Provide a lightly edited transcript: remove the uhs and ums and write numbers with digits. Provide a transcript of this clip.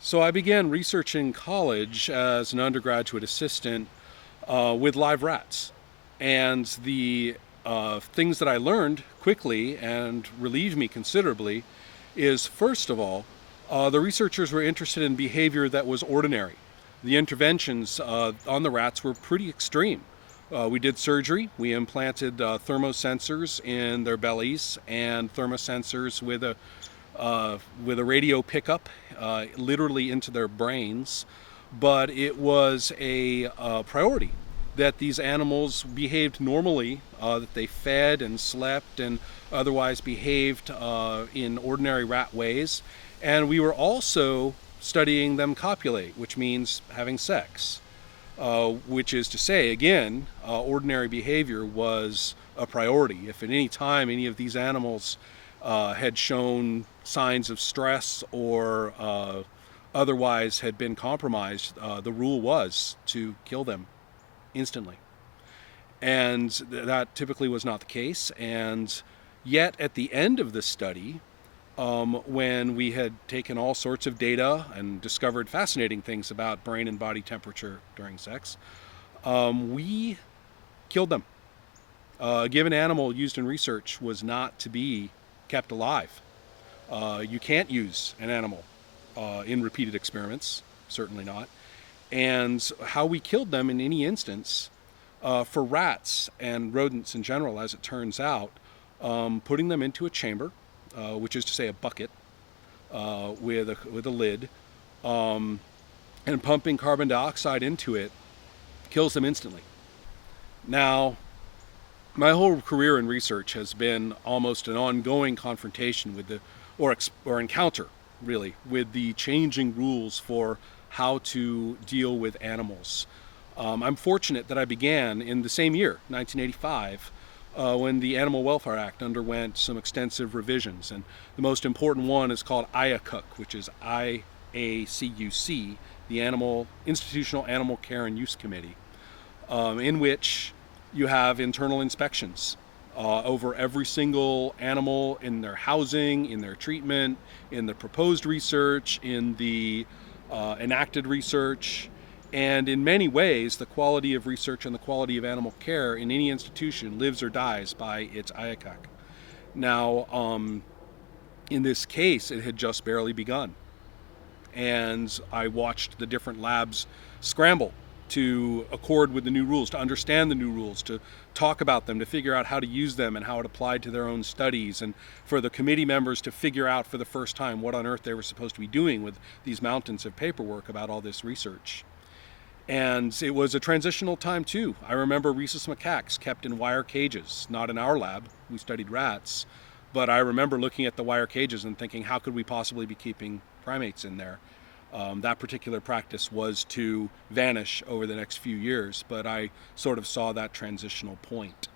So I began research in college as an undergraduate assistant with live rats. And the things that I learned quickly and relieved me considerably is, first of all, the researchers were interested in behavior that was ordinary. The interventions on the rats were pretty extreme. We did surgery. We implanted thermosensors in their bellies and thermosensors with a radio pickup literally into their brains. But it was a priority that these animals behaved normally, that they fed and slept and otherwise behaved in ordinary rat ways. And we were also studying them copulate, which means having sex, which is to say, again, ordinary behavior was a priority. If at any time any of these animals had shown signs of stress or otherwise had been compromised, the rule was to kill them instantly. And that typically was not the case. And yet, at the end of the study, when we had taken all sorts of data and discovered fascinating things about brain and body temperature during sex, we killed them. A given animal used in research was not to be kept alive. You can't use an animal in repeated experiments, certainly not. And how we killed them in any instance, for rats and rodents in general, as it turns out, putting them into a chamber, which is to say a bucket with a lid, and pumping carbon dioxide into it kills them instantly. Now, my whole career in research has been almost an ongoing confrontation with or encounter, really, with the changing rules for how to deal with animals. I'm fortunate that I began in the same year, 1985, when the Animal Welfare Act underwent some extensive revisions. And the most important one is called IACUC, which is IACUC, the Institutional Animal Care and Use Committee, in which you have internal inspections over every single animal in their housing, in their treatment, in the proposed research, in the enacted research. And in many ways, the quality of research and the quality of animal care in any institution lives or dies by its IACUC. Now, in this case, it had just barely begun. And I watched the different labs scramble to accord with the new rules, to understand the new rules, to talk about them, to figure out how to use them and how it applied to their own studies, and for the committee members to figure out for the first time what on earth they were supposed to be doing with these mountains of paperwork about all this research. And it was a transitional time too. I remember rhesus macaques kept in wire cages, not in our lab, we studied rats, but I remember looking at the wire cages and thinking, how could we possibly be keeping primates in there? That particular practice was to vanish over the next few years, but I sort of saw that transitional point.